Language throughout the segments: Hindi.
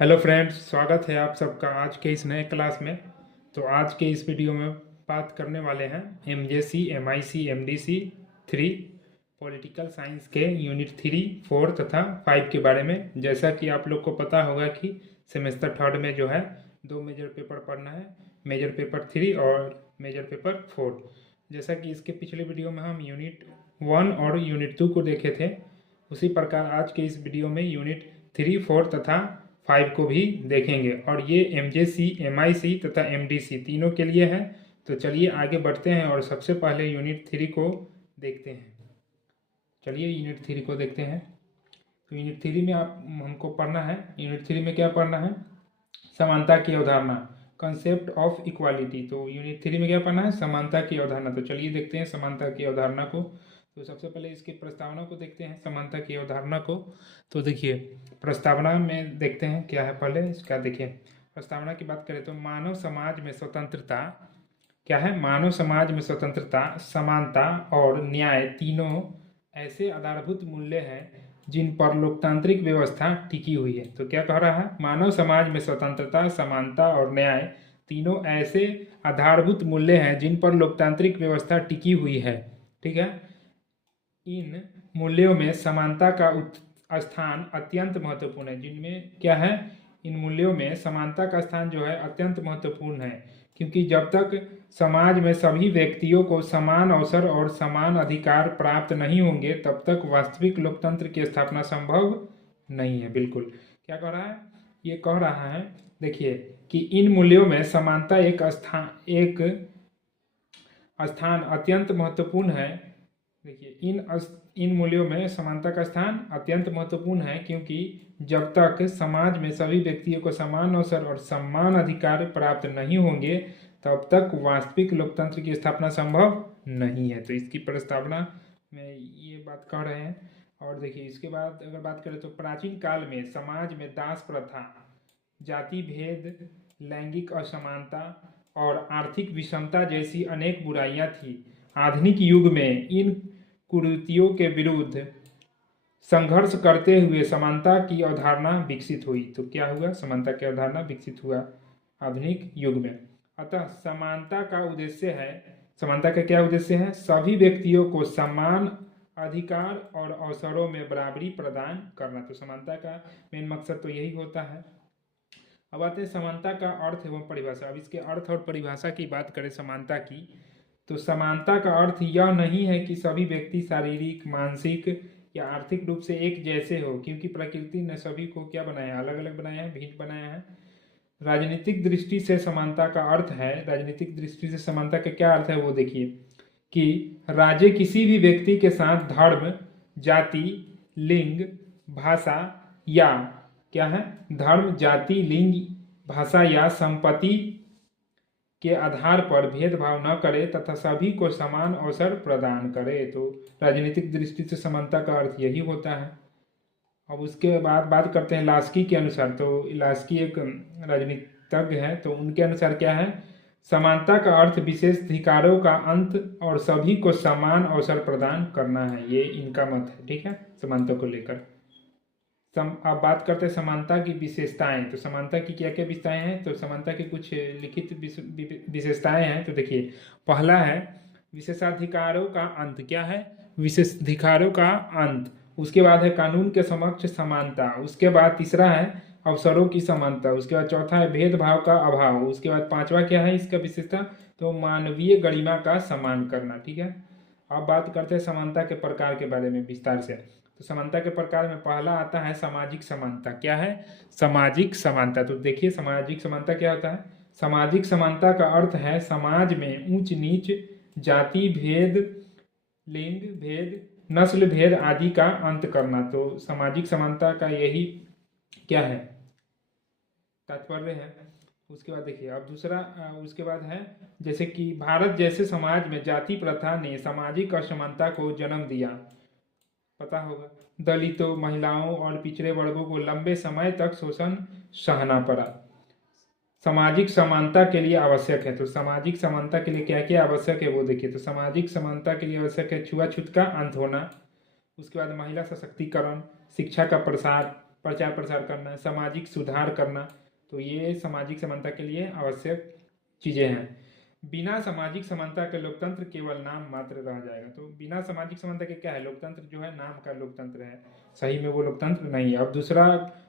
हेलो फ्रेंड्स, स्वागत है आप सबका आज के इस नए क्लास में। तो आज के इस वीडियो में बात करने वाले हैं MJC, MIC, MDC 3 political science के यूनिट 3, 4 तथा 5 के बारे में। जैसा कि आप लोग को पता होगा कि सेमेस्टर थर्ड में जो है 2 मेजर पेपर पढ़ना है, मेजर पेपर 3 और मेजर पेपर 4। जैसा कि इसके पिछले वीडियो में हम यूनिट 1 और यूनिट 2 को देखे थे, उसी प्रकार आज के इस वीडियो में यूनिट 3, 4 तथा 5 को भी देखेंगे। और ये एमजेसी, एमआईसी तथा एमडीसी तीनों के लिए है। तो चलिए आगे बढ़ते हैं और सबसे पहले यूनिट 3 को देखते हैं। चलिए यूनिट 3 को देखते हैं। तो यूनिट 3 में हमको पढ़ना है। यूनिट 3 में क्या पढ़ना है? समानता की अवधारणा, कंसेप्ट ऑफ इक्वालिटी। तो यूनिट 3 में क्या पढ़ना है? समानता की अवधारणा। तो चलिए देखते हैं समानता की अवधारणा को। तो सबसे पहले इसकी प्रस्तावना को देखते हैं, समानता की अवधारणा को। तो देखिए, प्रस्तावना में देखते हैं क्या है। पहले इसका देखिए, प्रस्तावना की बात करें तो मानव समाज में स्वतंत्रता क्या है? मानव समाज में स्वतंत्रता, समानता और न्याय तीनों ऐसे आधारभूत मूल्य हैं जिन पर लोकतांत्रिक व्यवस्था टिकी हुई है। तो क्या कह रहा है? मानव समाज में स्वतंत्रता, समानता और न्याय तीनों ऐसे आधारभूत मूल्य हैं जिन पर लोकतांत्रिक व्यवस्था टिकी हुई है। ठीक है। इन मूल्यों में समानता का स्थान अत्यंत महत्वपूर्ण है। जिनमें क्या है? इन मूल्यों में समानता का स्थान जो है अत्यंत महत्वपूर्ण है, क्योंकि जब तक समाज में सभी व्यक्तियों को समान अवसर और समान अधिकार प्राप्त नहीं होंगे तब तक वास्तविक लोकतंत्र की स्थापना संभव नहीं है। बिल्कुल। क्या कह रहा है? ये कह रहा है, देखिए, कि इन मूल्यों में समानता एक स्थान अत्यंत महत्वपूर्ण है। देखिए, इन मूल्यों में समानता का स्थान अत्यंत महत्वपूर्ण है, क्योंकि जब तक समाज में सभी व्यक्तियों को समान अवसर और समान अधिकार प्राप्त नहीं होंगे तब तक वास्तविक लोकतंत्र की स्थापना संभव नहीं है। तो इसकी प्रस्तावना में ये बात कह रहे हैं। और देखिए, इसके बाद अगर बात करें तो प्राचीन काल में समाज में दास प्रथा, जाति भेद, लैंगिक असमानता और आर्थिक विषमता जैसी अनेक बुराइयां थी। आधुनिक युग में इन कुरीतियों के विरुद्ध संघर्ष करते हुए समानता की अवधारणा विकसित हुई। तो क्या हुआ? समानता की अवधारणा विकसित हुआ आधुनिक युग में। अतः समानता का उद्देश्य है, समानता का क्या उद्देश्य है? सभी व्यक्तियों को समान अधिकार और अवसरों में बराबरी प्रदान करना। तो समानता का मेन मकसद तो यही होता है। अब आते हैं समानता का अर्थ एवं परिभाषा। अब इसके अर्थ और परिभाषा की बात करें समानता की, तो समानता का अर्थ यह नहीं है कि सभी व्यक्ति शारीरिक, मानसिक या आर्थिक रूप से एक जैसे हो, क्योंकि प्रकृति ने सभी को क्या बनाया? अलग अलग बनाया है, भिन्न बनाया है। राजनीतिक दृष्टि से समानता का अर्थ है, राजनीतिक दृष्टि से समानता का क्या अर्थ है वो देखिए, कि राज्य किसी भी व्यक्ति के साथ धर्म, जाति, लिंग, भाषा या क्या है? धर्म, जाति, लिंग, भाषा या संपत्ति के आधार पर भेदभाव न करे तथा सभी को समान अवसर प्रदान करे। तो राजनीतिक दृष्टि से समानता का अर्थ यही होता है। अब उसके बाद बात करते हैं लास्की के अनुसार। तो लास्की एक राजनीतिज्ञ है, तो उनके अनुसार क्या है? समानता का अर्थ विशेष अधिकारों का अंत और सभी को समान अवसर प्रदान करना है। ये इनका मत है। ठीक है, समानता को लेकर। अब बात करते हैं समानता की विशेषताएं। तो समानता की क्या क्या विशेषताएं हैं? तो समानता की कुछ लिखित विशेषताएं हैं। तो देखिए, पहला है विशेषाधिकारों का अंत। क्या है? विशेषाधिकारों का अंत। उसके बाद है कानून के समक्ष समानता। उसके बाद तीसरा है अवसरों की समानता। उसके बाद चौथा है भेदभाव का अभाव। उसके बाद पांचवा क्या है इसका विशेषता? तो मानवीय गरिमा का सम्मान करना। ठीक है। अब बात करते हैं समानता के प्रकार के बारे में विस्तार से। तो समानता के प्रकार में पहला आता है सामाजिक समानता। क्या है? सामाजिक समानता। तो देखिए, सामाजिक समानता क्या होता है? सामाजिक समानता का अर्थ है समाज में ऊंच नीच, जाति भेद, लिंग भेद, नस्ल भेद आदि का अंत करना। तो सामाजिक समानता का यही क्या है? तात्पर्य है। उसके बाद देखिए, अब दूसरा उसके बाद है, जैसे कि भारत जैसे समाज में जाति प्रथा ने सामाजिक असमानता को जन्म दिया। पता होगा, दलितों, महिलाओं और पिछड़े वर्गों को लंबे समय तक शोषण सहना पड़ा। सामाजिक समानता के लिए आवश्यक है। तो सामाजिक समानता के लिए क्या क्या आवश्यक है वो देखिए। तो सामाजिक समानता के लिए आवश्यक है छुआछूत का अंत होना। उसके बाद महिला सशक्तिकरण, शिक्षा का प्रसार, प्रचार प्रसार करना, सामाजिक सुधार करना, तो ये सामाजिक समानता के लिए आवश्यक चीज़ें हैं। बिना सामाजिक समानता के लोकतंत्र केवल नाम मात्र रह जाएगा। तो बिना सामाजिक समानता के क्या है, लोकतंत्र जो है नाम का लोकतंत्र है, सही में वो लोकतंत्र नहीं है। अब दूसरा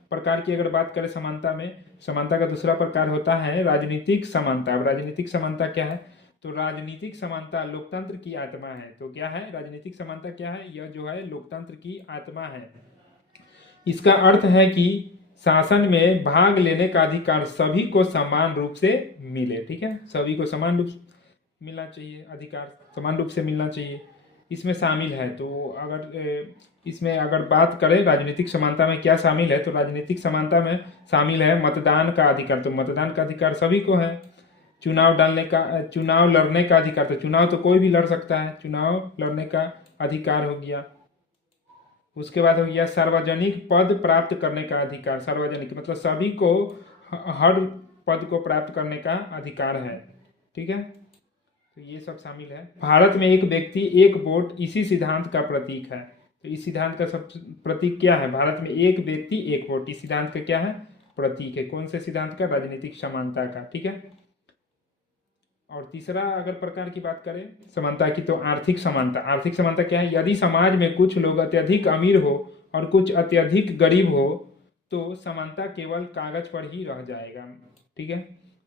प्रकार की अगर बात करें समानता में, समानता का दूसरा प्रकार होता है राजनीतिक समानता। अब राजनीतिक समानता क्या है, तो राजनीतिक समानता लोकतंत्र की आत्मा है। तो क्या है राजनीतिक समानता, क्या है, यह जो है लोकतंत्र की आत्मा है। इसका अर्थ है कि शासन में भाग लेने का अधिकार सभी को समान रूप से मिले। ठीक है, सभी को समान रूप मिलना चाहिए, अधिकार समान रूप से मिलना चाहिए, इसमें शामिल है। तो अगर इसमें अगर बात करें राजनीतिक समानता में क्या शामिल है, तो राजनीतिक समानता में शामिल है मतदान का अधिकार। तो मतदान का अधिकार सभी को है। चुनाव लड़ने का अधिकार, तो चुनाव तो कोई भी लड़ सकता है, चुनाव लड़ने का अधिकार हो गया। उसके बाद हो गया सार्वजनिक पद प्राप्त करने का अधिकार। सार्वजनिक मतलब सभी को हर पद को प्राप्त करने का अधिकार है। ठीक है, तो ये सब शामिल है। भारत में एक व्यक्ति एक वोट इसी सिद्धांत का प्रतीक है। तो इस सिद्धांत का सब प्रतीक क्या है, भारत में एक व्यक्ति एक वोट, इस सिद्धांत का क्या है, प्रतीक है। कौन से सिद्धांत का, राजनीतिक समानता का। ठीक है, और तीसरा अगर प्रकार की बात करें समानता की, तो आर्थिक समानता। आर्थिक समानता क्या है, यदि समाज में कुछ लोग अत्यधिक अमीर हो और कुछ अत्यधिक गरीब हो तो समानता केवल कागज पर ही रह जाएगा। ठीक है,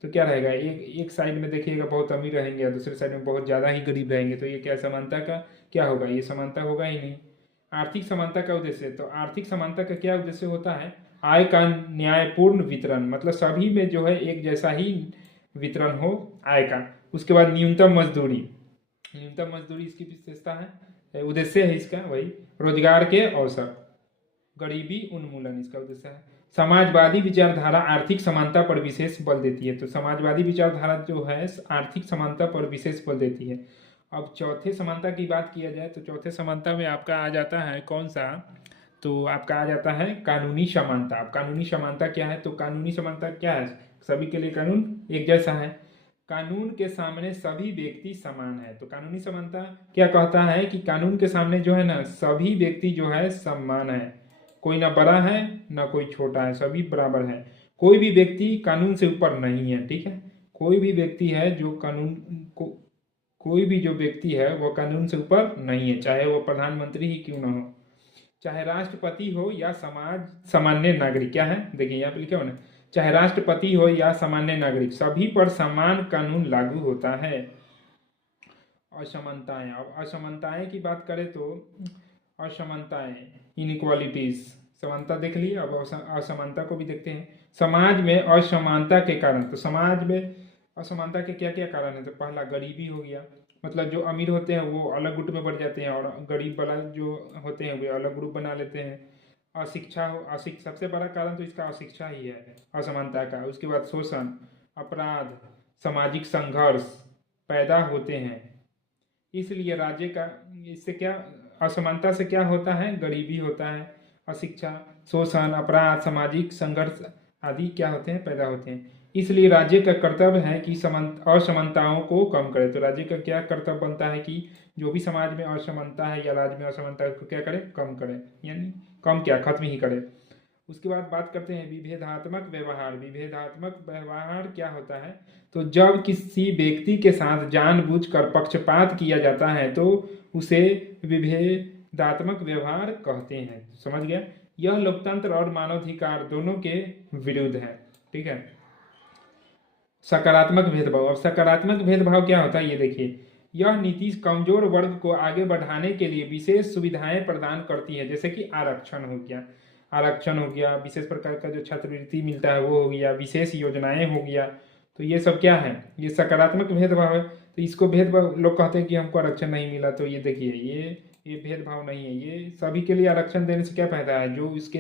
तो क्या रहेगा, एक साइड में देखिएगा बहुत अमीर रहेंगे और दूसरे साइड में बहुत ज़्यादा ही गरीब रहेंगे, तो ये क्या समानता का क्या होगा, ये समानता होगा ही नहीं। आर्थिक समानता का उद्देश्य, तो आर्थिक समानता का क्या उद्देश्य होता है, आय का न्यायपूर्ण वितरण, मतलब सभी में जो है एक जैसा ही वितरण हो आय का। उसके बाद न्यूनतम मजदूरी, न्यूनतम मजदूरी इसकी विशेषता है, उद्देश्य है इसका वही रोजगार के अवसर, गरीबी उन्मूलन इसका उद्देश्य है। समाजवादी विचारधारा आर्थिक समानता पर विशेष बल देती है। तो समाजवादी विचारधारा जो है आर्थिक समानता पर विशेष बल देती है। अब चौथे समानता की बात किया जाए तो चौथे समानता में आपका आ जाता है कौन सा, तो आपका आ जाता है कानूनी समानता। अब कानूनी समानता क्या है, तो कानूनी समानता क्या है, सभी के लिए कानून एक जैसा है, कानून के सामने सभी व्यक्ति समान है। तो कानूनी समानता क्या कहता है कि कानून के सामने जो है ना सभी व्यक्ति जो है समान है, कोई ना बड़ा है ना कोई छोटा है, सभी बराबर है। कोई भी व्यक्ति कानून से ऊपर नहीं है। ठीक है, कोई भी व्यक्ति है जो कानून को, कोई भी जो व्यक्ति है वह कानून से ऊपर नहीं है, चाहे वो प्रधानमंत्री ही क्यों ना हो, चाहे राष्ट्रपति हो या समाज सामान्य नागरिक। क्या है, देखिए यहाँ पे लिखा हो ना, चाहे राष्ट्रपति हो या सामान्य नागरिक, सभी पर समान कानून लागू होता है। असमानताएं, अब असमानताएं की बात करें तो असमानताएं, इनइक्वालिटीज, समानता देख ली, अब असमानता को भी देखते हैं। समाज में असमानता के कारण, तो समाज में असमानता के क्या क्या कारण है, तो पहला गरीबी हो गया, मतलब जो अमीर होते हैं वो अलग गुट में बढ़ जाते हैं और गरीब वाला जो होते हैं वे अलग ग्रुप बना लेते हैं। अशिक्षा हो, सबसे बड़ा कारण तो इसका अशिक्षा ही है असमानता का। उसके बाद शोषण, अपराध, सामाजिक संघर्ष पैदा होते हैं। इसलिए राज्य का, इससे क्या, असमानता से क्या होता है, गरीबी होता है, अशिक्षा, शोषण, अपराध, सामाजिक संघर्ष आदि क्या होते हैं, पैदा होते हैं। इसलिए राज्य का कर्तव्य है कि असमानताओं को कम करे। तो राज्य का क्या कर्तव्य बनता है कि जो भी समाज में असमानता है या राज्य में असमानता है उसको क्या करे, कम करे, यानी कम क्या, खत्म ही करे। उसके बाद बात करते हैं विभेदात्मक व्यवहार। विभेदात्मक व्यवहार क्या होता है, तो जब किसी व्यक्ति के साथ जानबूझकर पक्षपात किया जाता है तो उसे विभेदात्मक व्यवहार कहते हैं। समझ गया, यह लोकतंत्र और मानवाधिकार दोनों के विरुद्ध है। ठीक है, सकारात्मक भेदभाव। अब सकारात्मक भेदभाव क्या होता है ये देखिए, यह नीति कमजोर वर्ग को आगे बढ़ाने के लिए विशेष सुविधाएं प्रदान करती है, जैसे कि आरक्षण हो गया, आरक्षण हो गया, विशेष प्रकार का जो छात्रवृत्ति मिलता है वो हो गया, विशेष योजनाएं हो गया। तो ये सब क्या है, ये सकारात्मक भेदभाव है। तो इसको भेदभाव, लोग कहते हैं कि हमको आरक्षण नहीं मिला, तो ये देखिए ये भेदभाव नहीं है, ये सभी के लिए आरक्षण देने से क्या फायदा है, जो इसके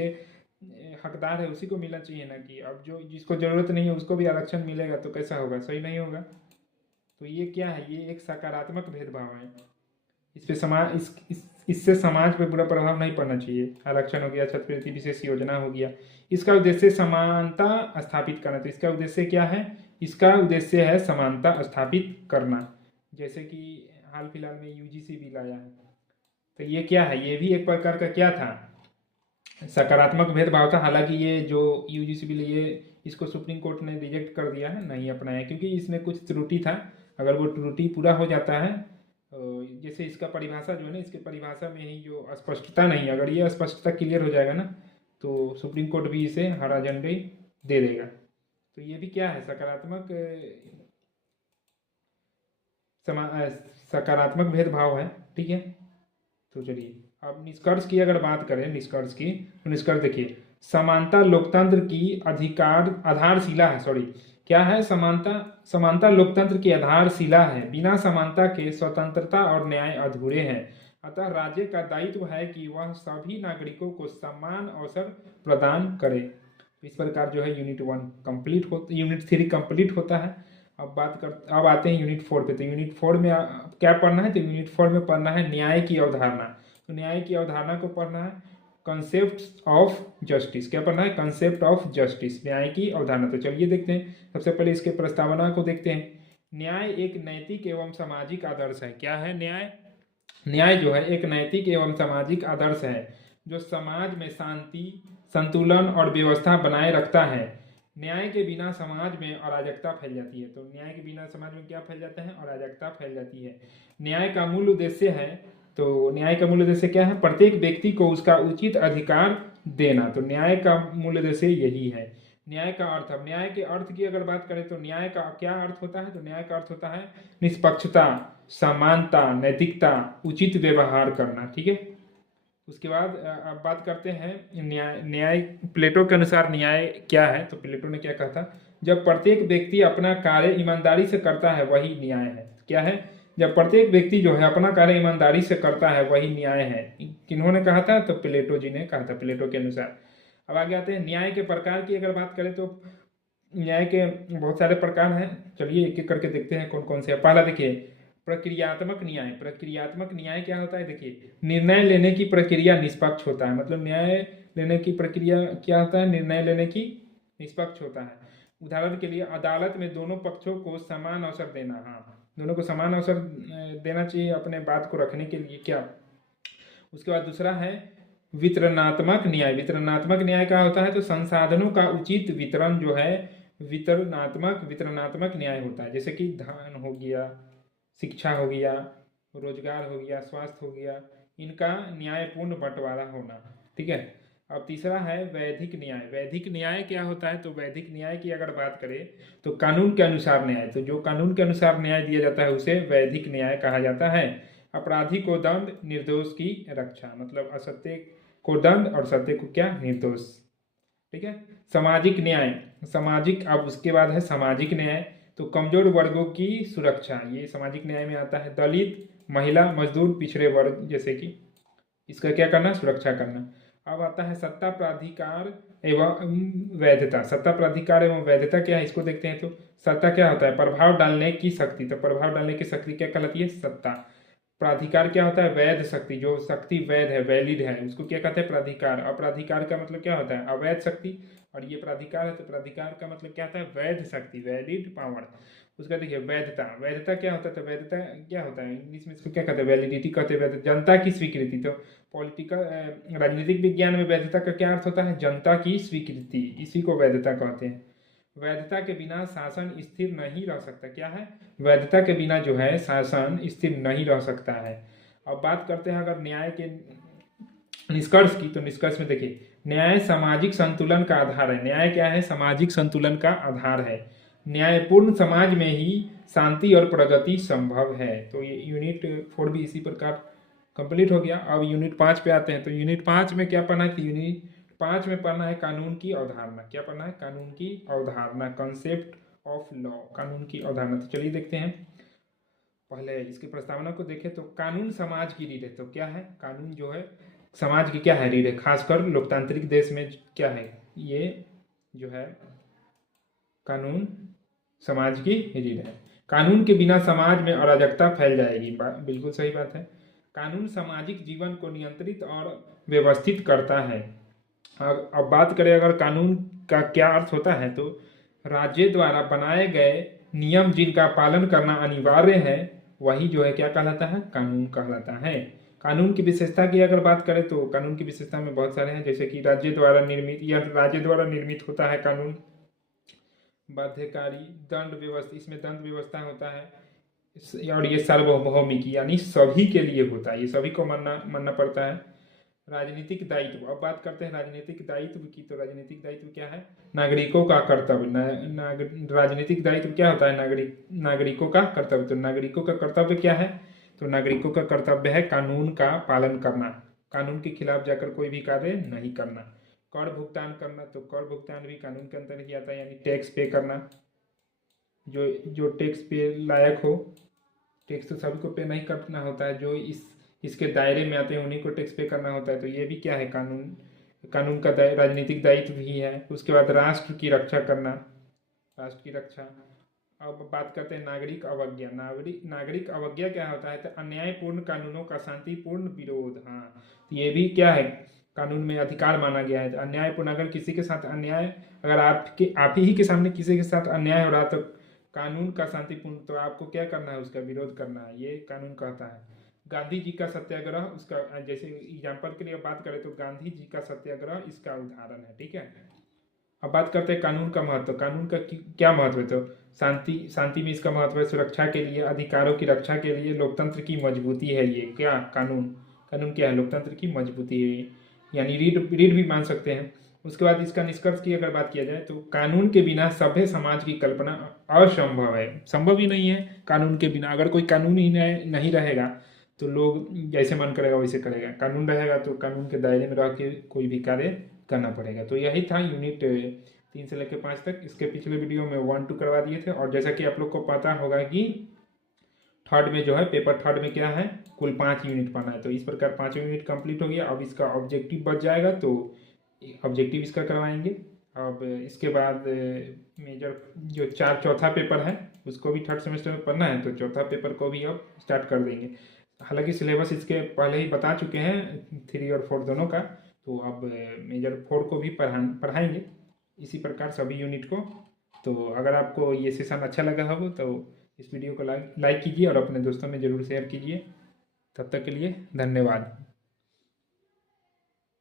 हकदार है उसी को मिलना चाहिए ना, कि अब जो जिसको जरूरत नहीं है उसको भी आरक्षण मिलेगा तो कैसा होगा, सही नहीं होगा। तो ये क्या है, ये एक सकारात्मक भेदभाव है। इस पे समाज इससे समाज पे बुरा प्रभाव नहीं पड़ना चाहिए। आरक्षण हो गया, छात्रवृत्ति विशेष योजना हो गया, इसका उद्देश्य समानता स्थापित करना। तो इसका उद्देश्य क्या है, इसका उद्देश्य है समानता स्थापित करना, जैसे कि हाल फिलहाल में यूजीसी भी लाया है। तो ये क्या है, ये भी एक प्रकार का क्या था, सकारात्मक भेदभाव था। हालांकि ये जो यूजीसी बिल, ये इसको सुप्रीम कोर्ट ने रिजेक्ट कर दिया है, नहीं अपनाया, क्योंकि इसमें कुछ त्रुटि था। अगर वो त्रुटि पूरा हो जाता है, जैसे इसका परिभाषा जो है ना, इसके परिभाषा में ही जो अस्पष्टता नहीं, अगर ये अस्पष्टता क्लियर हो जाएगा ना, तो सुप्रीम कोर्ट भी इसे हरा झंडी दे देगा। तो ये भी क्या है, सकारात्मक भेदभाव है। ठीक है, तो चलिए अब निष्कर्ष की अगर बात करें, निष्कर्ष की, तो निष्कर्ष देखिए, समानता लोकतंत्र की अधिकार आधारशिला है। सॉरी, क्या है, समानता, समानता लोकतंत्र की आधारशिला है। बिना समानता के स्वतंत्रता और न्याय अधूरे हैं। अतः राज्य का दायित्व है कि वह सभी नागरिकों को समान अवसर प्रदान करे। इस प्रकार जो है यूनिट 1 कंप्लीट हो, यूनिट 3 कंप्लीट होता है। अब आते हैं यूनिट 4 पे। तो यूनिट 4 में क्या पढ़ना है, तो यूनिट 4 में पढ़ना है न्याय की अवधारणा। तो न्याय की अवधारणा को पढ़ना है, कंसेप्ट ऑफ जस्टिस। क्या पढ़ना है, कंसेप्ट ऑफ जस्टिस, न्याय की अवधारणा। तो चलिए देखते हैं, सबसे पहले इसके प्रस्तावना को देखते हैं। न्याय एक नैतिक एवं सामाजिक आदर्श है। क्या है न्याय, न्याय जो है एक नैतिक एवं सामाजिक आदर्श है जो समाज में शांति, संतुलन और व्यवस्था बनाए रखता है। न्याय के बिना समाज में अराजकता फैल जाती है। तो न्याय के बिना समाज में क्या फैल जाता है, अराजकता फैल जाती है। न्याय का मूल उद्देश्य है, तो न्याय का मूल उद्देश्य क्या है, प्रत्येक व्यक्ति को उसका उचित अधिकार देना। तो न्याय का मूल उद्देश्य यही है। न्याय का अर्थ, अब न्याय के अर्थ की अगर बात करें, तो न्याय का क्या अर्थ होता है, तो न्याय का अर्थ होता है निष्पक्षता, समानता, नैतिकता, उचित व्यवहार करना। ठीक है, उसके बाद अब बात करते हैं न्याय। न्याय प्लेटो के अनुसार न्याय क्या है, तो प्लेटो ने क्या कहा था, जब प्रत्येक व्यक्ति अपना कार्य ईमानदारी से करता है वही न्याय है। क्या है, जब प्रत्येक व्यक्ति जो है अपना कार्य ईमानदारी से करता है वही न्याय है। किन्होंने कहा था, तो प्लेटो जी ने कहा था, प्लेटो के अनुसार। अब आगे आते हैं न्याय के प्रकार की अगर बात करें, तो न्याय के बहुत सारे प्रकार हैं। चलिए एक एक करके देखते हैं कौन कौन से। पहला देखिए, प्रक्रियात्मक न्याय। प्रक्रियात्मक न्याय क्या होता है, देखिए, निर्णय लेने की प्रक्रिया निष्पक्ष होता है। मतलब न्याय लेने की प्रक्रिया क्या होता है, निर्णय लेने की निष्पक्ष होता है। उदाहरण के लिए, अदालत में दोनों पक्षों को समान अवसर देना। हाँ, दोनों को समान अवसर देना चाहिए अपने बात को रखने के लिए। क्या, उसके बाद दूसरा है वितरणात्मक न्याय। वितरणात्मक न्याय क्या होता है, तो संसाधनों का उचित वितरण जो है वितरणात्मक न्याय होता है। जैसे कि धन हो गया, शिक्षा हो गया, रोजगार हो गया, स्वास्थ्य हो गया, इनका न्यायपूर्ण बंटवारा होना। ठीक है, अब तीसरा है वैधिक न्याय। वैधिक न्याय क्या होता है, तो वैधिक न्याय की अगर बात करें, तो कानून के अनुसार न्याय। तो जो कानून के अनुसार न्याय दिया जाता है उसे वैधिक न्याय कहा जाता है। अपराधी को दंड, निर्दोष की रक्षा। मतलब असत्य को दंड और सत्य को क्या, निर्दोष। ठीक है, सामाजिक न्याय, सामाजिक, अब उसके बाद है सामाजिक न्याय। तो कमजोर वर्गों की सुरक्षा, ये सामाजिक न्याय में आता है। दलित, महिला, मजदूर, पिछड़े वर्ग जैसे कि, इसका क्या करना, सुरक्षा करना। अब आता है सत्ता प्राधिकार एवं वैधता। सत्ता प्राधिकार एवं वैधता क्या है, इसको देखते हैं। तो सत्ता क्या होता है, प्रभाव डालने की शक्ति। तो प्रभाव डालने की शक्ति क्या कहलाती है, सत्ता। प्राधिकार क्या होता है, वैध शक्ति, जो शक्ति वैध है, वैलिड है, उसको क्या कहते हैं, प्राधिकार। अपराधिकार का मतलब क्या होता है, अवैध शक्ति, और ये प्राधिकार है, तो प्राधिकार का मतलब क्या होता है, वैध शक्ति, वैलिड पावर। उसका देखिए वैधता। वैधता क्या होता है, तो वैधता क्या होता है, इंग्लिश में इसको क्या कहते हैं, वैलिडिटी कहते हैं। वैध, जनता की स्वीकृति। तो पॉलिटिकल, राजनीतिक विज्ञान में वैधता का क्या अर्थ होता है, जनता की स्वीकृति, इसी को वैधता कहते हैं। वैधता के बिना शासन स्थिर नहीं रह सकता। क्या है, वैधता के बिना जो है शासन स्थिर नहीं रह सकता है। अब बात करते हैं अगर न्याय के निष्कर्ष की, तो निष्कर्ष में देखिए, न्याय सामाजिक संतुलन का आधार है। न्याय क्या है, सामाजिक संतुलन का आधार है। न्यायपूर्ण समाज में ही शांति और प्रगति संभव है। तो ये यूनिट 4 भी इसी प्रकार कंप्लीट हो गया। अब यूनिट 5 पे आते हैं। तो यूनिट 5 में क्या पढ़ना है, तो यूनिट 5 में पढ़ना है कानून की अवधारणा। क्या पढ़ना है, कानून की अवधारणा, कंसेप्ट ऑफ लॉ, कानून की अवधारणा। तो चलिए देखते हैं, पहले इसकी प्रस्तावना को देखें। तो कानून समाज की रीढ़ है। तो क्या है, कानून जो है समाज की क्या है, रीढ़ है। खासकर लोकतांत्रिक देश में क्या है, ये जो है कानून समाज की रीढ़ है। कानून के बिना समाज में अराजकता फैल जाएगी। बिल्कुल सही बात है। कानून सामाजिक जीवन को नियंत्रित और व्यवस्थित करता है। अब बात करें अगर कानून का क्या अर्थ होता है, तो राज्य द्वारा बनाए गए नियम जिनका पालन करना अनिवार्य है, वही जो है क्या कहलाता है, कानून कहलाता है। कानून की विशेषता की अगर बात करें तो कानून की विशेषता में बहुत सारे हैं, जैसे कि राज्य द्वारा निर्मित या राज्य द्वारा निर्मित होता है कानून, बाध्यकारी, दंड व्यवस्था, इसमें दंड व्यवस्था होता है, और ये सार्वभौमिक यानी सभी के लिए होता है, ये सभी को मानना पड़ता है। राजनीतिक दायित्व, अब बात करते हैं राजनीतिक दायित्व की। तो राजनीतिक दायित्व क्या है? नागरिकों का कर्तव्य। राजनीतिक दायित्व क्या होता है? नागरिकों का कर्तव्य। तो नागरिकों का कर्तव्य क्या है? तो नागरिकों का कर्तव्य है कानून का पालन करना, कानून के खिलाफ जाकर कोई भी कार्य नहीं करना। कर भुगतान करना, तो कर भुगतान भी कानून के अंतर्गत ही आता है, यानी टैक्स पे करना। जो टैक्स पे लायक हो, टैक्स तो सभी को पे नहीं करना होता है, जो इसके दायरे में आते हैं उन्हीं को टैक्स पे करना होता है। तो ये भी क्या है? कानून का राजनीतिक दायित्व भी है। उसके बाद राष्ट्र की रक्षा करना, राष्ट्र की रक्षा। अब बात करते हैं नागरिक अवज्ञा। नागरिक अवज्ञा क्या होता है? तो अन्यायपूर्ण कानूनों का शांतिपूर्ण विरोध। हाँ, तो ये भी क्या है? कानून में अधिकार माना गया है। अन्यायपूर्ण, अगर किसी के साथ अन्याय, अगर आप ही के सामने किसी के साथ अन्याय हो रहा तो कानून का शांतिपूर्ण, तो आपको क्या करना है? उसका विरोध करना है, ये कानून कहता है। गांधी जी का सत्याग्रह, उसका जैसे एग्जाम्पल के लिए बात करें तो गांधी जी का सत्याग्रह इसका उदाहरण है, ठीक है। अब बात करते हैं कानून का महत्व। कानून का क्या महत्व है? तो शांति में इसका महत्व है, सुरक्षा के लिए, अधिकारों की रक्षा के लिए, लोकतंत्र की मजबूती है। ये क्या कानून क्या है? लोकतंत्र की मजबूती है, यानी रीढ़ भी मान सकते हैं। उसके बाद इसका निष्कर्ष की अगर बात किया जाए तो कानून के बिना सभ्य समाज की कल्पना असंभव है, संभव ही नहीं है कानून के बिना। अगर कोई कानून ही नहीं रहेगा तो लोग जैसे मन करेगा वैसे करेगा। कानून रहेगा तो कानून के दायरे में रह के कोई भी कार्य करना पड़ेगा। तो यही था यूनिट 3 से लेकर 5 तक। इसके पिछले वीडियो में 1 2 करवा दिए थे, और जैसा कि आप लोग को पता होगा कि थर्ड में जो है, पेपर थर्ड में क्या है, कुल 5 यूनिट पढ़ना है। तो इस प्रकार 5 यूनिट कंप्लीट हो गया। अब इसका ऑब्जेक्टिव बच जाएगा, तो ऑब्जेक्टिव इसका करवाएंगे। अब इसके बाद मेजर जो चौथा पेपर है उसको भी थर्ड सेमेस्टर में पढ़ना है, तो चौथा पेपर को भी अब स्टार्ट कर देंगे। हालांकि सिलेबस इसके पहले ही बता चुके हैं 3 और 4 दोनों का, तो अब मेजर 4 को भी पढ़ाएंगे इसी प्रकार सभी यूनिट को। तो अगर आपको ये सेशन अच्छा लगा हो तो इस वीडियो को लाइक कीजिए और अपने दोस्तों में ज़रूर शेयर कीजिए। तब तक के लिए धन्यवाद।